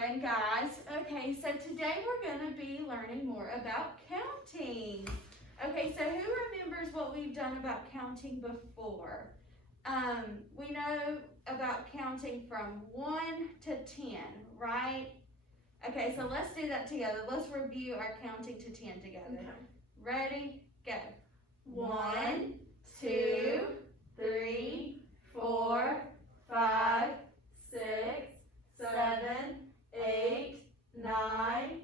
morning, guys. Okay, so today we're going to be learning more about counting. Okay, so who remembers what we've done about counting before? We know about counting from 1 to 10, right? Okay, so let's do that together. Let's review our counting to 10 together. Okay. Ready? Go. 1, 2, 3, 4, 5, 6, 7, 8, 9, 10.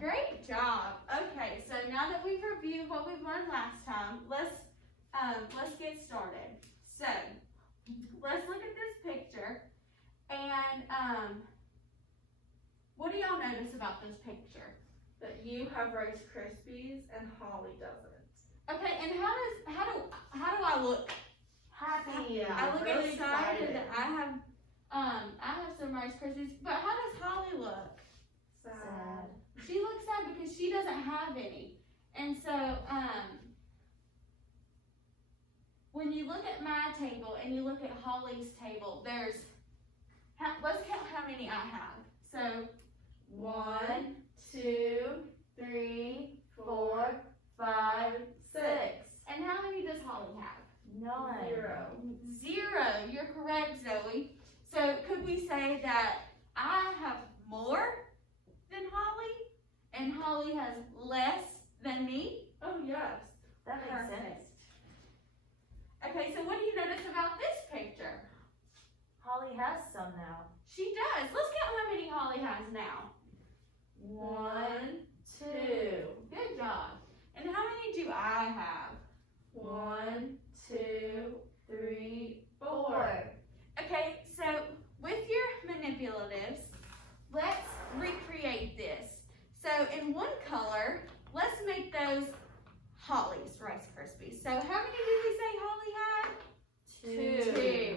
Great job. Okay, so now that we've reviewed what we've learned last time, let's get started. So let's look at this picture, and what do y'all notice about this picture? That you have Rice Krispies and Holly doesn't. Okay, and how do I look? Happy. Yeah, I look really excited excited. that I have some Rice Krispies. But how does Holly look? Sad. She looks sad because she doesn't have any. And so when you look at my table and you look at Holly's table, let's count how many I have. So 1, 2, 3, 4, 5, 6. And how many does Holly have? None. 0. 0. You're correct, Zoe. So could we say that I have more than Holly and Holly has less than me? Oh, yes. That makes Perfect. sense. Okay, so what do you notice about this picture? Holly has some now. She does. Let's count how many Holly has now. 1, 2. Good job. And how many do I have? 1, 2, 3, 4. Okay, so with your manipulatives, let's recreate this. So in one color, let's make those Holly's Rice Krispies. So how many did we say Holly had? 2.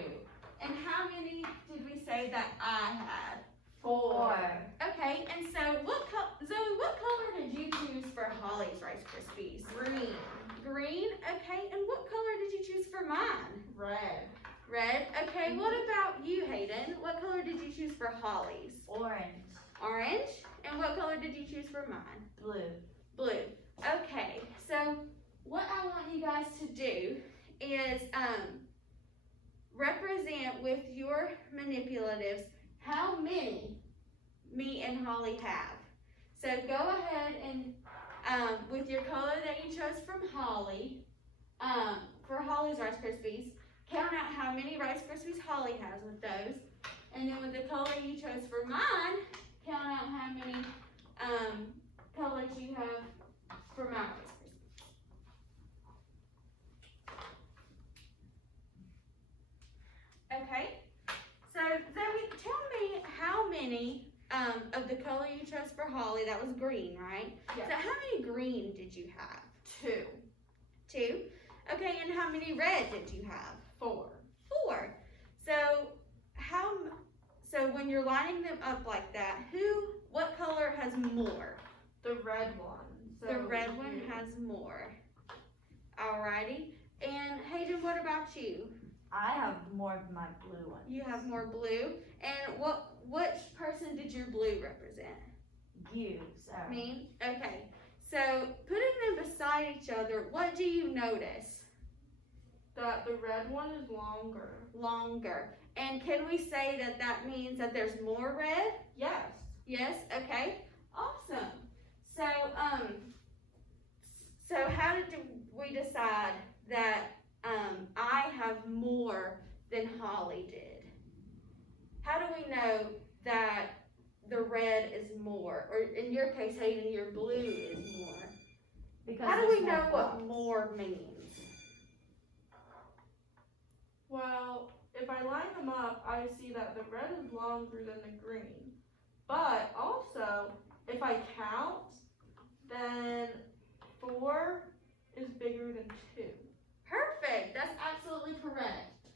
And how many did we say that I had? 4. Okay, and so Zoe, what color did you choose for Holly's Rice Krispies? Green. Green, okay, and what color did you choose for mine? Red. Red, okay, what about you, Hayden? What color did you choose for Holly's? Orange. Orange, and what color did you choose for mine? Blue. Blue. Okay, so what I want you guys to do is represent with your manipulatives how many me and Holly have. So go ahead and with your color that you chose from Holly, for Holly's Rice Krispies, count out how many Rice Krispies Holly has with those. And then with the color you chose for mine, count out how many colors you have for my Rice Krispies. Okay, so Zoe, tell me how many of the color you chose for Holly, that was green, right? Yes. So how many green did you have? 2. 2. Okay, and how many red did you have? 4. 4. So when you're lining them up like that, what color has more? The red one. So The red one has more. Alrighty. And Hayden, what about you? I have more of my blue one. You have more blue. And which person did your blue represent? You, Sarah. Me? Okay. So putting them beside each other, what do you notice? That the red one is longer. Longer. And can we say that that means that there's more red? Yes. Yes? Okay. Awesome. So how did we decide that I have more than Holly did? How do we know that the red is more? Or in your case, Hayden, your blue is more. Because How do there's we more know what blocks. more means? Well, if I line them up, I see that the red is longer than the green. But also, if I count, then 4 is bigger than 2. Perfect. That's absolutely correct.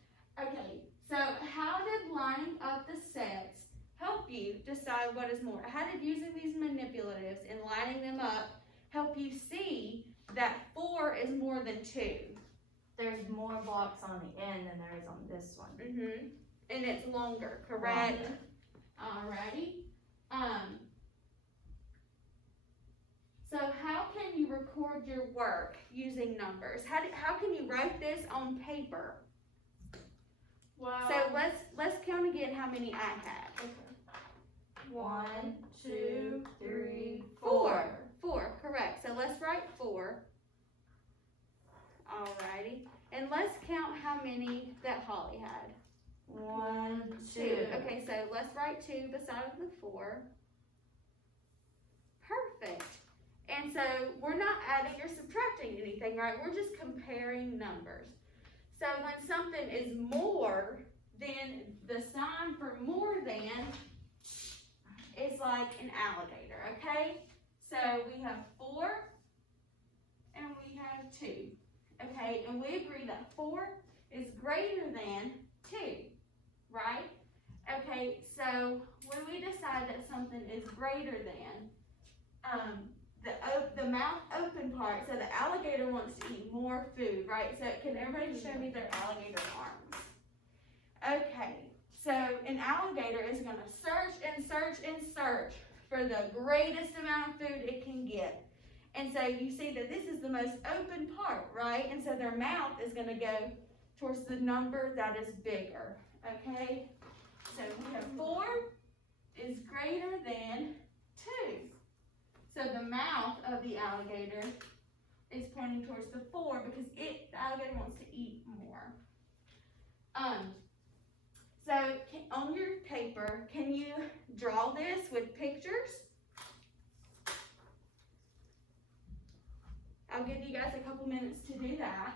Okay, so how did lining up the sets help you decide what is more? How did using these manipulatives and lining them up help you see that 4 is more than 2? There's more blocks on the end than there is on this one. And it's longer, correct? Alrighty. So how can you record your work using numbers? How can you write this on paper? Well, So let's count again how many I had. okay. 1, 2, 3, 4. 4, correct. So let's write 4. Alrighty. And let's count how many that Holly had. 1, 2. Okay, so let's write 2 beside the 4. Perfect. And so we're not adding or subtracting anything, right? We're just comparing numbers. So when something is more, then the sign for more than is like an alligator, okay? So we have 4 and we have 2, okay? And we agree that 4 is greater than 2, right? Okay, so when we decide that something is greater than, the mouth open part, so the alligator wants to eat more food, right? So can everybody show me their alligator arms? Okay, so an alligator is going to search and search and search for the greatest amount of food it can get. And so you see that this is the most open part, right? And so their mouth is going to go towards the number that is bigger, okay? So we have 4 is greater than 2. So the mouth of the alligator is pointing towards the 4 because the alligator wants to eat more. So on your paper, can you draw this with pictures? I'll give you guys a couple minutes to do that.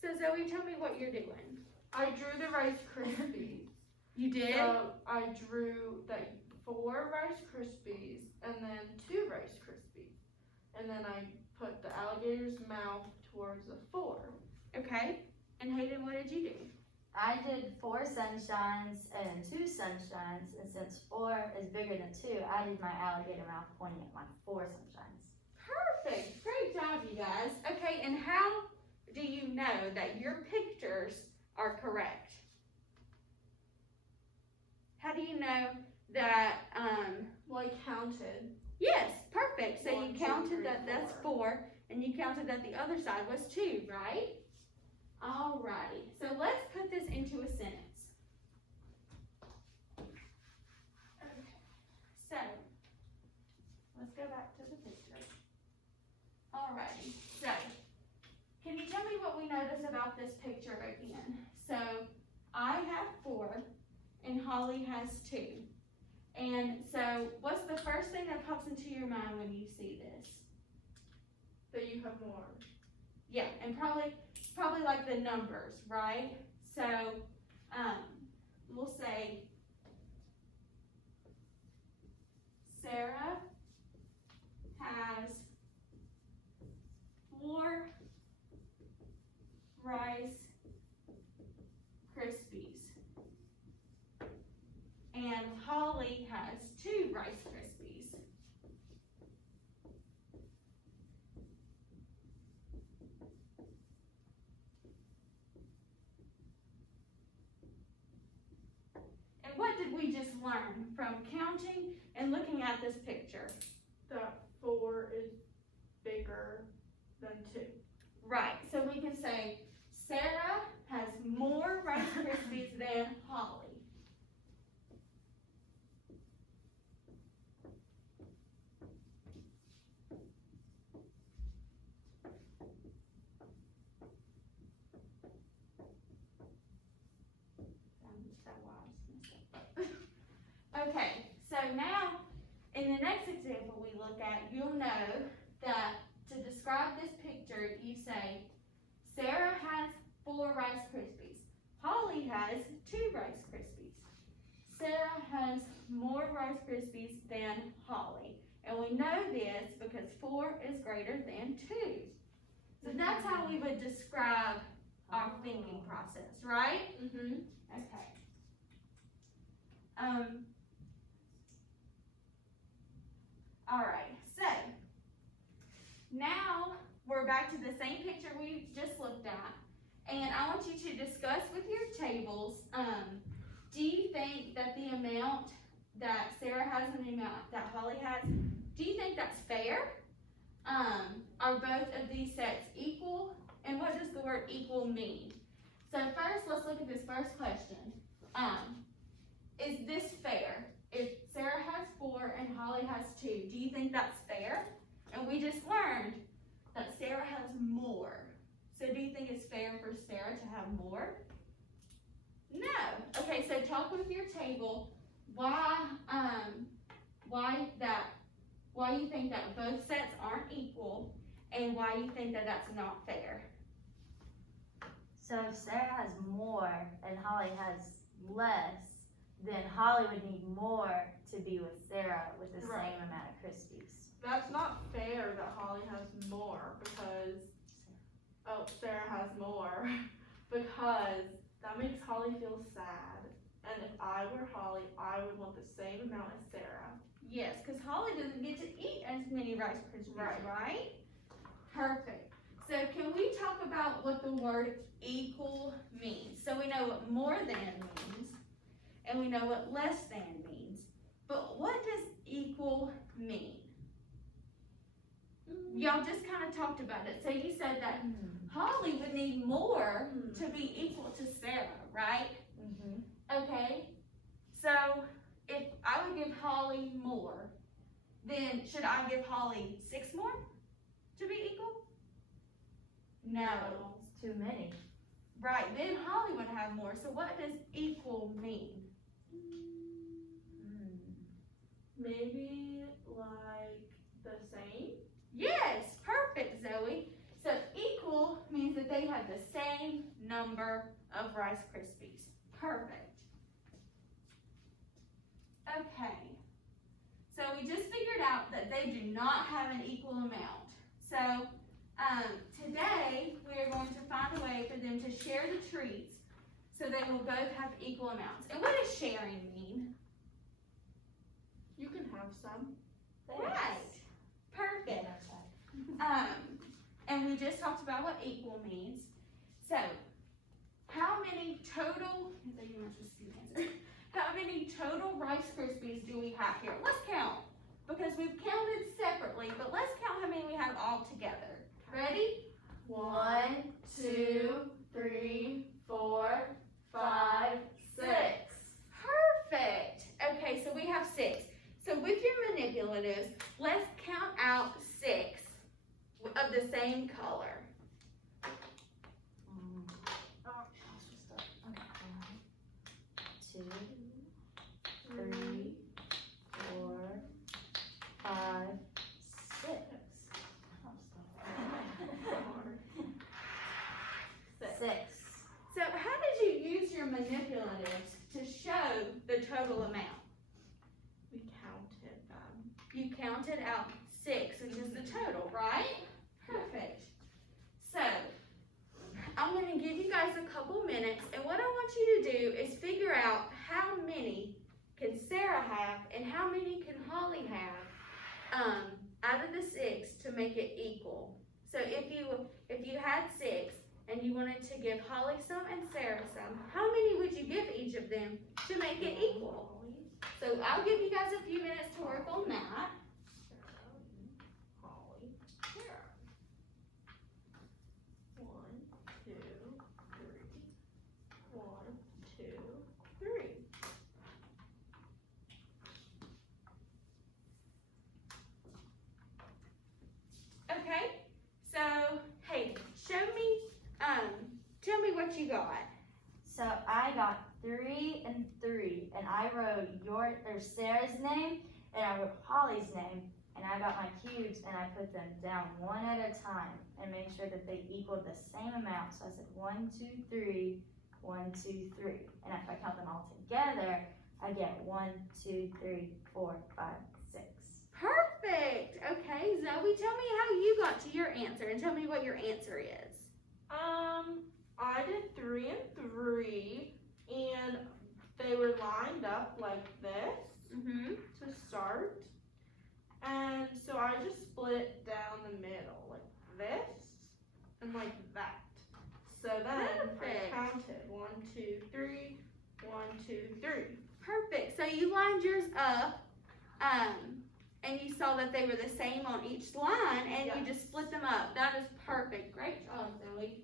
So Zoe, tell me what you're doing. I drew the Rice Krispies. You did? So I drew the 4 Rice Krispies and then 2 Rice Krispies. And then I put the alligator's mouth towards the 4. Okay. And Hayden, what did you do? I did 4 sunshines and 2 sunshines, and since 4 is bigger than 2, I did my alligator mouth pointing at my 4 sunshines. Perfect. Great job, you guys. Okay, and how do you know that your pictures are correct? How do you know that, Well, I counted. yes, perfect. So 1, you 2, counted 3, that that's 4. 4, and you counted that the other side was 2, right? Alrighty, so let's put this into a sentence. Okay, so let's go back to the picture. Alrighty, so can you tell me what we notice about this picture again? So I have 4 and Holly has 2. And so what's the first thing that pops into your mind when you see this? That you have more. Yeah, and probably like the numbers, right? So, we'll say Sarah has 4 Rice Krispies, and Holly has 2 Rice Krispies. And what did we just learn from counting and looking at this picture? That 4 is bigger than 2. Right, so we can say Sarah has more Rice Krispies than Holly. Okay, so now in the next example we look at, you'll know that to describe this picture, you say, Sarah has 4 Rice Krispies. Holly has 2 Rice Krispies. Sarah has more Rice Krispies than Holly. And we know this because 4 is greater than 2. So that's how we would describe our thinking process, right? Mm-hmm. Okay. Alright, so now we're back to the same picture we just looked at. And I want you to discuss with your tables, do you think that the amount that Sarah has and the amount that Holly has, do you think that's fair? Are both of these sets equal? And what does the word equal mean? So first, let's look at this first question. Is this fair? If Sarah has 4 and Holly has 2, do you think that's fair? And we just learned that Sarah has more. So do you think it's fair for Sarah to have more? No. Okay, so talk with your table why you think that both sets aren't equal and why you think that that's not fair. So if Sarah has more and Holly has less, then Holly would need more to be with Sarah with the Right. same amount of Krispies. That's not fair that Holly has more because, Sarah has more because that makes Holly feel sad. And if I were Holly, I would want the same amount as Sarah. Yes, because Holly doesn't get to eat as many Rice Krispies, right? Perfect. So can we talk about what the word equal means? So we know what more than means, and we know what less than means. But what does equal mean? Y'all just kind of talked about it. So you said that Holly would need more to be equal to Sarah, right? Okay. So if I would give Holly more, then should I give Holly 6 more to be equal? No. It's too many. Right, then Holly would have more. So what does equal mean? Maybe like the same? Yes, perfect, Zoe. So equal means that they have the same number of Rice Krispies. Perfect. Okay. So we just figured out that they do not have an equal amount. So today we are going to find a way for them to share the treats so they will both have equal amounts. And what does sharing mean? You can have some. Right. Perfect. And we just talked about what equal means. So, how many total, how many total Rice Krispies do we have here? Let's count, because we've counted separately, but let's count how many we have all together. Ready? 1, 2, 3, 4, 5, 6. Perfect. Okay, so we have 6. So with your manipulatives, let's count out 6 of the same color. Two, 3, 4, 5, 6. Six. So how did you use your manipulatives to show the total amount? We counted them. You counted out 6, which is the total, right? Perfect. So, I'm going to give you guys a couple minutes, and what I want you to do is figure out how many can Sarah have and how many can Holly have out of the 6 to make it equal. So if you had 6 and you wanted to give Holly some and Sarah some, how many would you give each of them to make it equal? So I'll give you guys a few minutes to work on that. Holly, Sarah. 1, 2, 3. 1, 2, 3. Okay, so Hayden, tell me what you got. So I got 3 and 3, and I wrote Sarah's name, and I wrote Holly's name, and I got my cubes, and I put them down one at a time, and made sure that they equaled the same amount. So I said 1, 2, 3, 1, 2, 3, and if I count them all together, I get 1, 2, 3, 4, 5, 6. Perfect. Okay, Zoe, tell me how you got to your answer, and tell me what your answer is. I did 3 and 3, and they were lined up like 2, 3. Perfect. So you lined yours up, and you saw that they were the same on each line, and you just split them up. That is perfect. Great job, Zoe.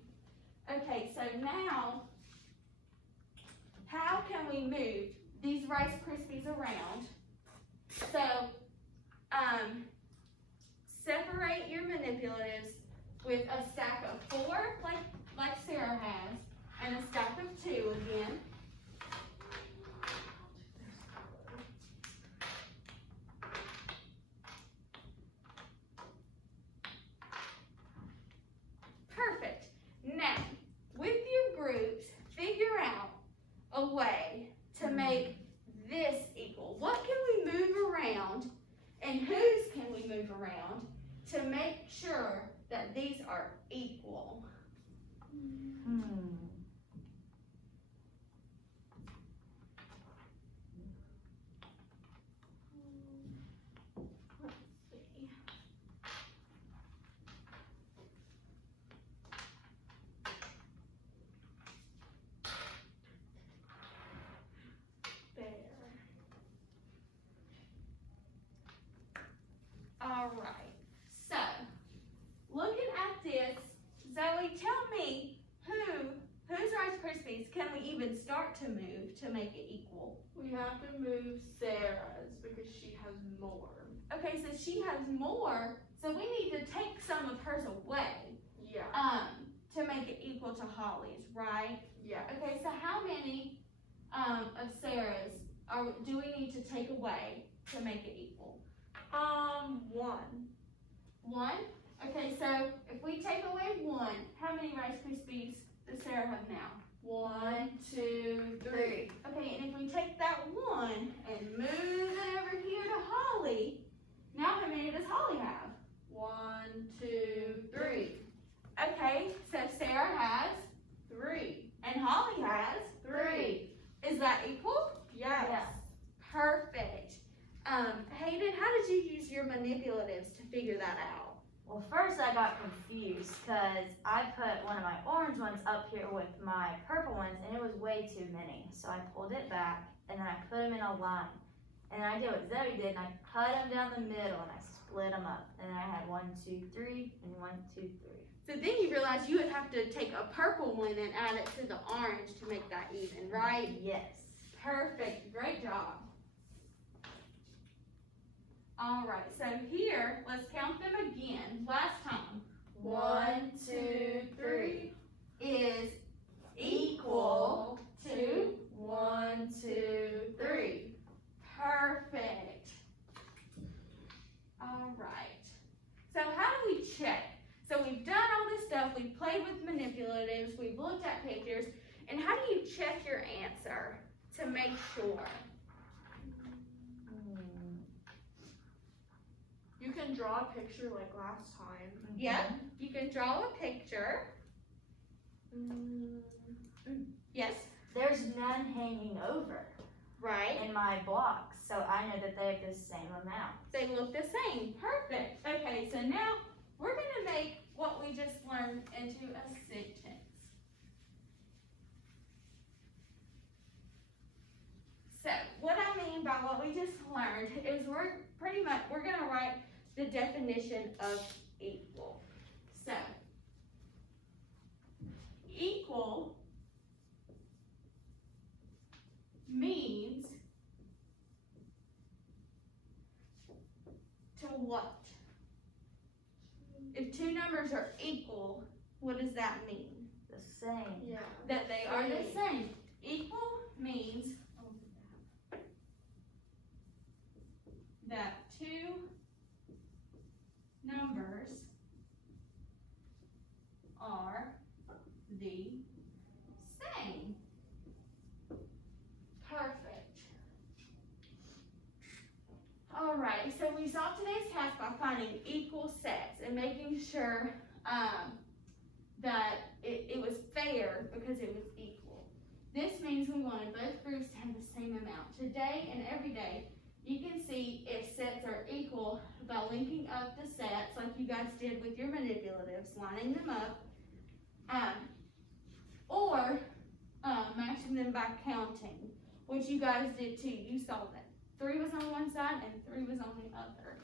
Okay, so now, how can we move these Rice Krispies around? So, separate your manipulatives with a stack of 4, like Sarah has, and a stack of 2 again. Perfect. Now, with your groups, figure out a way to make this equal. What can we move around, and whose can we move around to make sure that these are equal? All right, so looking at this, Zoe, tell me whose Rice Krispies can we even start to move to make it equal? We have to move Sarah's because she has more. Okay, so she has more, so we need to take some of hers away, Yeah. to make it equal to Holly's, right? Yeah. Okay, so how many of Sarah's do we need to take away to make it equal? 1. 1? Okay, so if we take away 1, how many Rice Krispies does Sarah have now? 1, 2, 3. Okay, and if we take that 1 and move it over here to Holly, now how many does Holly have? 1, 2, 3. Okay, so Sarah has 3. and Holly has 3. Is that equal? Yes. Yeah. Perfect. Hayden, how did you use your manipulatives to figure that out? Well, first I got confused because I put one of my orange ones up here with my purple ones, and it was way too many. So I pulled it back, and then I put them in a line. And I did what Zoe did, and I cut them down the middle, and I split them up. And then I had 1, 2, 3, and 1, 2, 3. So then you realized you would have to take a purple one and add it to the orange to make that even, right? Yes. Perfect, great job. All right, so here, let's count them again. Last time. 1, 2, 3 is equal to 1, 2, 3. perfect. All right. So how do we check? So we've done all this stuff. We've played with manipulatives. We've looked at pictures. And how do you check your answer to make sure? You can draw a picture like last time. Yeah, you can draw a picture. Yes. There's none hanging over Right. in my blocks, so I know that they have the same amount. They look the same. Perfect. Okay, so now we're going to make what we just learned into a sentence. So what I mean by what we just learned is we're going to write the definition of equal. So equal means to what? If two numbers are equal, what does that mean? The same. Yeah. That they are the same. Equal means that two numbers are the same. Perfect. Alright, so we solved today's task by finding equal sets and making sure that it was fair because it was equal. This means we wanted both groups to have the same amount. Today and every day, you can see if sets are equal by linking up the sets like you guys did with your manipulatives, lining them up, or matching them by counting. which you guys did too. You saw that 3 was on one side and 3 was on the other.